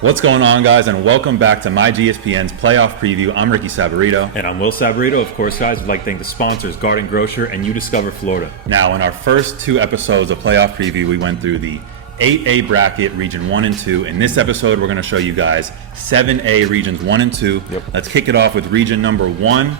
What's going on, guys, and welcome back to myGSPN's playoff preview. I'm Ricky Saborido. And I'm Will Saborido. Of course, guys, we'd like to thank the sponsors, Garden Grocer and You Discover Florida. Now, in our first two episodes of playoff preview, we went through the 8A bracket, region 1 and 2. In this episode, we're going to show you guys 7A regions 1 and 2. Yep. Let's kick it off with region number 1.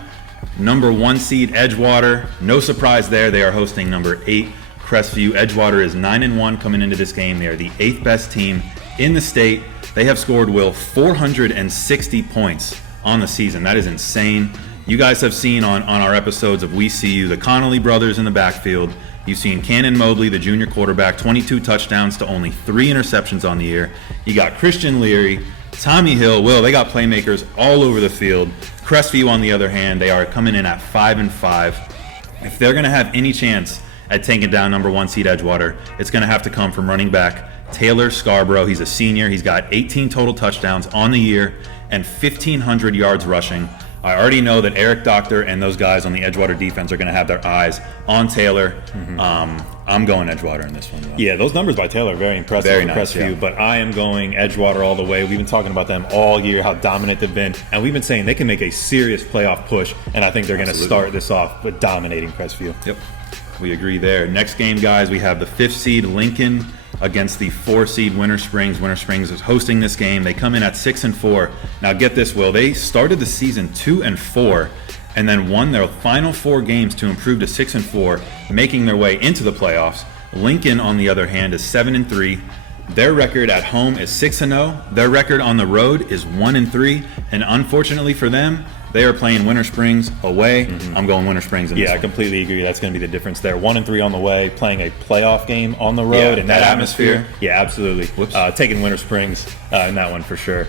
Number 1 seed, Edgewater. No surprise there. They are hosting number 8, Crestview. Edgewater is 9-1 coming into this game. They are the 8th best team in the state. They have scored, Will, 460 points on the season. That is insane. You guys have seen on our episodes of We See You, the Connolly brothers in the backfield. You've seen Cannon Mobley, the junior quarterback, 22 touchdowns to only 3 interceptions on the year. You got Christian Leary, Tommy Hill. Will, they got playmakers all over the field. Crestview, on the other hand, they are coming in at 5-5. If they're going to have any chance at taking down number 1 seed Edgewater, it's going to have to come from running back Taylor Scarborough. He's a senior. He's got 18 total touchdowns on the year and 1,500 yards rushing. I already know that Eric Doctor and those guys on the Edgewater defense are going to have their eyes on Taylor. I'm going Edgewater in this one, though. Yeah, those numbers by Taylor are very impressive. Very nice, Crestview, yeah. But I am going Edgewater all the way. We've been talking about them all year, how dominant they've been, and we've been saying they can make a serious playoff push, and I think they're going to start this off with dominating Crestview. Yep, we agree there. Next game, guys, we have the 5th seed Lincoln against the 4 seed Winter Springs. Winter Springs is hosting this game. They come in at 6-4. Now get this, Will. They started the season 2-4 and then won their final 4 games to improve to 6-4, making their way into the playoffs. Lincoln, on the other hand, is 7-3. Their record at home is 6-0. Their record on the road is 1-3. And unfortunately for them, they are playing Winter Springs away. I'm going Winter Springs in this one. I completely agree. That's going to be the difference there. 1-3 on the way, playing a playoff game on the road in that atmosphere. Yeah, absolutely. Taking Winter Springs in that one for sure.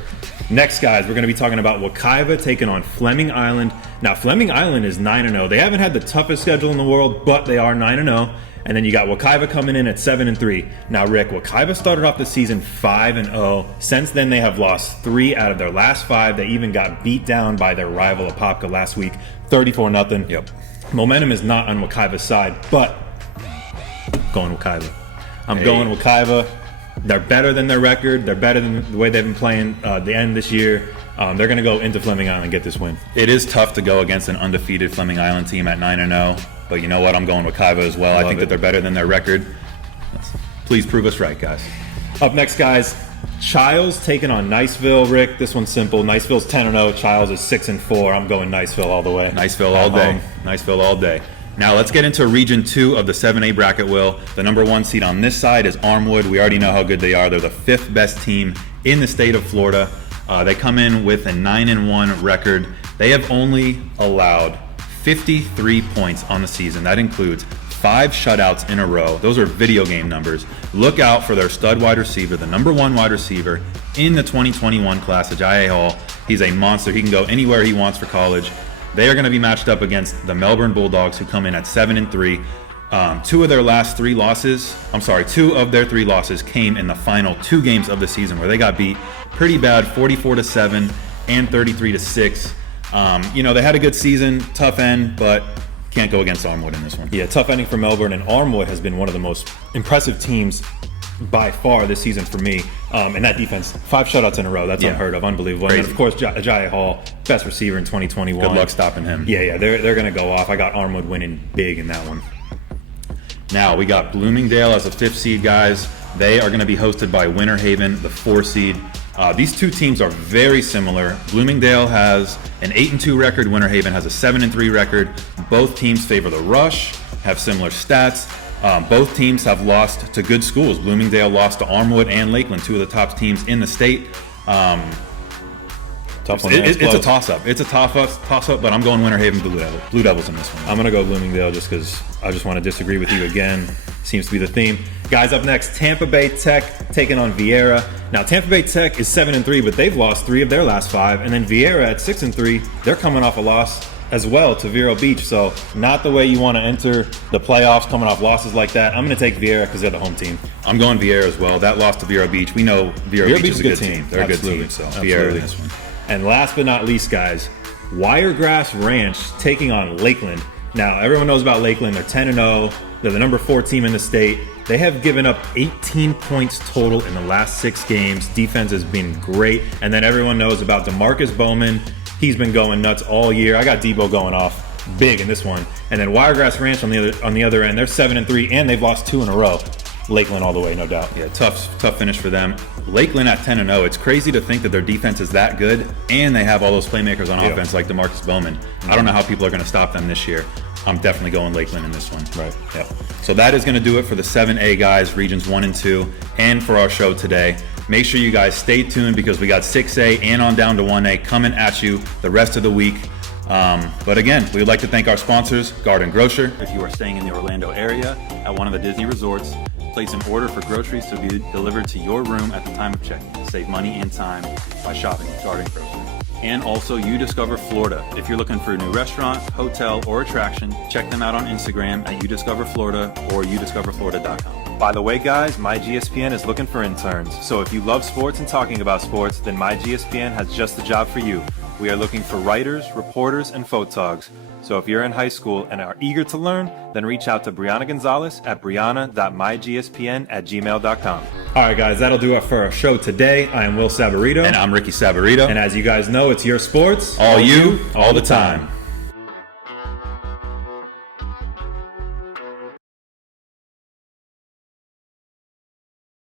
Next, guys, we're going to be talking about Wekiva taking on Fleming Island. Now, Fleming Island is 9-0. They haven't had the toughest schedule in the world, but they are 9-0. And then you got Wekiva coming in at 7-3. Now, Rick, Wekiva started off the season 5-0. Since then, they have lost 3 out of their last 5. They even got beat down by their rival Apopka last week, 34-0. Yep. Momentum is not on Wekiva's side, but going Wekiva. I'm going Wekiva. They're better than their record. They're better than the way they've been playing the end this year. They're going to go into Fleming Island and get this win. It is tough to go against an undefeated Fleming Island team at 9-0. But you know what? I'm going Wekiva as well. I think that they're better than their record. Please prove us right, guys. Up next, guys, Childs taking on Niceville. Rick, this one's simple. Niceville's 10-0. Childs is 6-4. I'm going Niceville all the way. Niceville all day. Niceville all day. Now let's get into Region 2 of the 7A bracket, Will. The number 1 seed on this side is Armwood. We already know how good they are. They're the 5th best team in the state of Florida. They come in with a 9-1 record. They have only allowed 53 points on the season. That includes 5 shutouts in a row. Those are video game numbers. Look out for their stud wide receiver, the number 1 wide receiver in the 2021 class, Ajayi Hall. He's a monster. He can go anywhere he wants for college. They are going to be matched up against the Melbourne Bulldogs, who come in at 7-3. 2 of their 3 losses came in the final 2 games of the season, where they got beat pretty bad, 44-7 and 33-6. They had a good season, tough end, but can't go against Armwood in this one. Yeah, tough ending for Melbourne, and Armwood has been one of the most impressive teams by far this season for me. And that defense, 5 shutouts in a row, that's unheard of, unbelievable. Crazy. And then, of course, Ajayi Hall, best receiver in 2021. Good luck stopping him. Yeah, they're going to go off. I got Armwood winning big in that one. Now, we got Bloomingdale as a 5th seed, guys. They are going to be hosted by Winter Haven, the 4 seed. These two teams are very similar. Bloomingdale has an 8-2 record. Winter Haven has a 7-3 record. Both teams favor the rush, have similar stats. Both teams have lost to good schools. Bloomingdale lost to Armwood and Lakeland, 2 of the top teams in the state. Tough one. It's a toss-up. It's a toss-up, but I'm going Winter Haven Blue Devils in this one. I'm going to go Bloomingdale just because I just want to disagree with you again. Seems to be the theme. Guys, up next, Tampa Bay Tech taking on Vieira. Now, Tampa Bay Tech is 7-3, but they've lost 3 of their last 5. And then Vieira at 6-3, they're coming off a loss as well to Vero Beach. So not the way you want to enter the playoffs, coming off losses like that. I'm going to take Vieira because they're the home team. I'm going Vieira as well. That loss to Vero Beach, we know Vero Beach is a good team. They're Absolutely. a good team, so Vieira in this one. And last but not least, guys, Wiregrass Ranch taking on Lakeland. Now, everyone knows about Lakeland. They're 10-0. They're the number 4 team in the state. They have given up 18 points total in the last 6 games. Defense has been great. And then everyone knows about DeMarcus Bowman. He's been going nuts all year. I got Debo going off big in this one. And then Wiregrass Ranch on the other end. They're 7-3, and they've lost 2 in a row. Lakeland all the way, no doubt. Yeah, tough finish for them. Lakeland at 10-0. It's crazy to think that their defense is that good, and they have all those playmakers on offense like DeMarcus Bowman. I don't know how people are going to stop them this year. I'm definitely going Lakeland in this one. Right. Yeah. So that is going to do it for the 7A guys, regions 1 and 2, and for our show today. Make sure you guys stay tuned because we got 6A and on down to 1A coming at you the rest of the week. But again, we would like to thank our sponsors, Garden Grocer. If you are staying in the Orlando area at one of the Disney resorts, place an order for groceries to be delivered to your room at the time of check-in. Save money and time by shopping with Garden Grocer. And also, You Discover Florida. If you're looking for a new restaurant, hotel, or attraction, check them out on Instagram at YouDiscoverFlorida or youdiscoverflorida.com. By the way, guys, myGSPN is looking for interns. So if you love sports and talking about sports, then myGSPN has just the job for you. We are looking for writers, reporters, and photogs. So if you're in high school and are eager to learn, then reach out to Brianna Gonzalez at brianna.mygspn@gmail.com. All right, guys, that'll do it for our show today. I am Will Saborido. And I'm Ricky Saborido. And as you guys know, it's your sports. All you, all the time.